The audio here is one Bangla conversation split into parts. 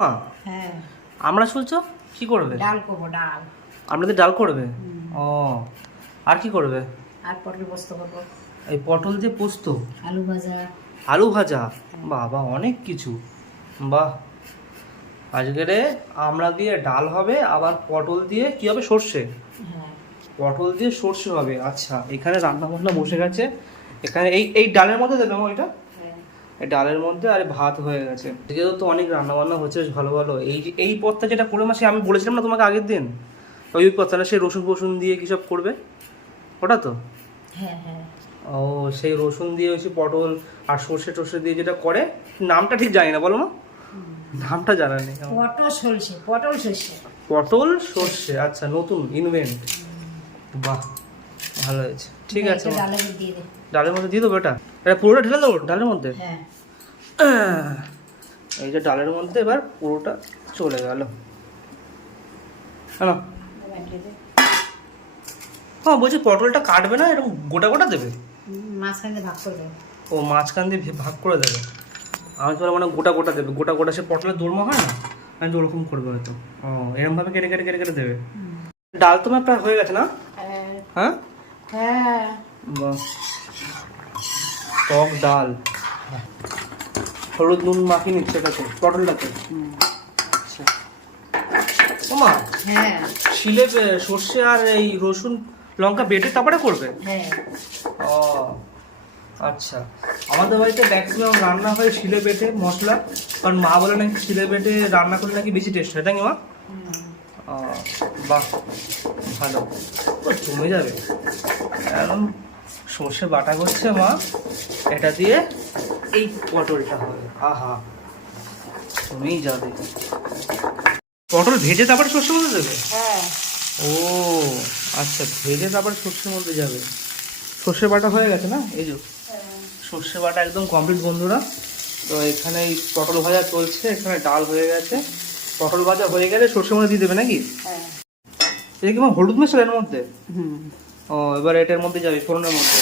হ্যাঁ আমরা শুনছো কি করবে? ডাল করবো, ডাল। আপনাদের ডাল করবে? ও, আর কি করবে? আর পটল পোস্ত করবো। এই পটল দিয়ে পোস্ত, আলু ভাজা। আলু ভাজা, বাবা অনেক কিছু। বাহ, আজকের আমরা দিয়ে ডাল হবে, আবার পটল দিয়ে কি হবে? সর্ষে। হ্যাঁ পটল দিয়ে সর্ষে হবে। আচ্ছা, এখানে রান্না বান্না বসে গেছে। এখানে এই এই ডালের মধ্যে দেবে এটা? হ্যাঁ। এই ডালের মধ্যে আর ভাত হয়ে গেছে। এদিকে তো অনেক রান্না বান্না হচ্ছে, বেশ ভালো ভালো। এই যে এই পদটা যেটা করে মাসে আমি বলেছিলাম না তোমাকে আগের দিন, ওই পদটা না, সেই রসুন ফসুন দিয়ে কী সব করবে ওটা তো? হ্যাঁ হ্যাঁ। ও, সেই রসুন দিয়ে হচ্ছে পটল আর সর্ষে টর্ষে দিয়ে যেটা করে, নামটা ঠিক জানি না, বলো না, নামটা জানা নেই আমার। পটল সরষে, পটল সরষে। পটল সর্ষে, আচ্ছা, নতুন ইনভেন্ট। বাহ, ভালো হয়েছে, ঠিক আছে। এটা ডালের মধ্যে দিয়ে দে। ডালের মধ্যে দিয়ে দেবো এটা? এটা পুরোটা ঢেলে দেবো ডালের মধ্যে? হ্যাঁ। এই যে ডালের মধ্যে এবার পুরোটা চলে গেল। হ্যালো, এবার দিয়ে দে। হ্যাঁ বলছি পটলটা কাটবে না, এরকম গোটা গোটা দেবে? মাঝখানে দিয়ে ভাগ করবে। ও, মাঝখান দিয়ে ভাগ করে দেবে। আমি তো মানে গোটা গোটা দেবে, গোটা গোটা, সে পটলের দোরমা হয় না, আমি তো ওরকম করবো হয়তো। ও, এরকমভাবে কেটে কেটে কেটে কেটে দেবে। ডাল তোমার প্রায় হয়ে গেছে না? হ্যাঁ হ্যাঁ, হ্যাঁ। বাহ, টক ডাল, হলুদ নুন মাখিয়ে নিচ্ছে এটাকে, পটলটাকে। আচ্ছা, ওমা, হ্যাঁ শিলে সর্ষে আর এই রসুন লঙ্কা বেটে তারপরে করবে? হ্যাঁ। ও আচ্ছা, আমাদের বাড়িতে ম্যাক্সিমাম রান্না হয় শিলে বেটে মশলা, কারণ মা বলে নাকি শিলে বেটে রান্না করলে নাকি বেশি টেস্ট হয়, তাই কি মা? ও, বাহ, ভালো, ও জমে যাবে। এখন সর্ষে বাটা করছে মা, এটা দিয়ে এই পটলটা হবে, আহা, জমেই যাবে। পটল ভেজে তারপরে সর্ষের মধ্যে দেবে? হ্যাঁ। ও আচ্ছা, ভেজে তারপরে সর্ষের মধ্যে যাবে। সর্ষে বাটা হয়ে গেছে না? এই যে সর্ষে বাটা একদম কমপ্লিট বন্ধুরা। তো এখানে এই পটল ভাজা চলছে, এখানে ডাল হয়ে গেছে, পটল ভাজা হয়ে গেলে সর্ষের মধ্যে দিয়ে দেবে নাকি? হ্যাঁ। এটা কি হলুদ মেশালে এর মধ্যে? হুম। ও, এবার এটার মধ্যে যাবে, ফোড়নের মধ্যে।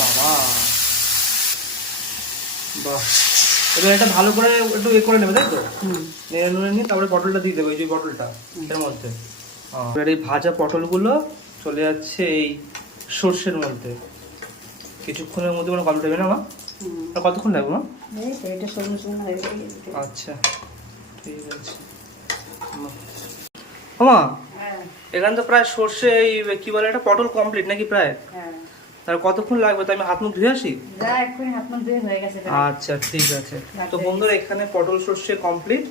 বাবা, বাহ, এবার এটা ভালো করে একটু এ করে নেবে, তাই তো? নেড়ে নুড়ে নিয়ে তারপরে পটলটা দিয়ে দেবে, ওই যে পটলটা এর মধ্যে। এবার এই ভাজা পটলগুলো চলে যাচ্ছে এই সর্ষের মধ্যে। কিছুক্ষণের মধ্যে কোনো কমপ্লিট হবে না মা? আর কতক্ষণ লাগবে মা? এই তো এটা সবুজ সবুজ হয়ে গেছে। আচ্ছা, ঠিক আছে মা। হ্যাঁ এখানে তো প্রায় সর্ষে এই কি বলে এটা, পটল কমপ্লিট নাকি প্রায়? হ্যাঁ। তার কতক্ষণ লাগবে? তো আমি হাত মুখ ধুয়ে আসি। যা এক্ষুনি হাত মুখ ধুয়ে হয়ে গেছে। আচ্ছা, ঠিক আছে। তো বন্ধুরা, এখানে পটল সর্ষে কমপ্লিট।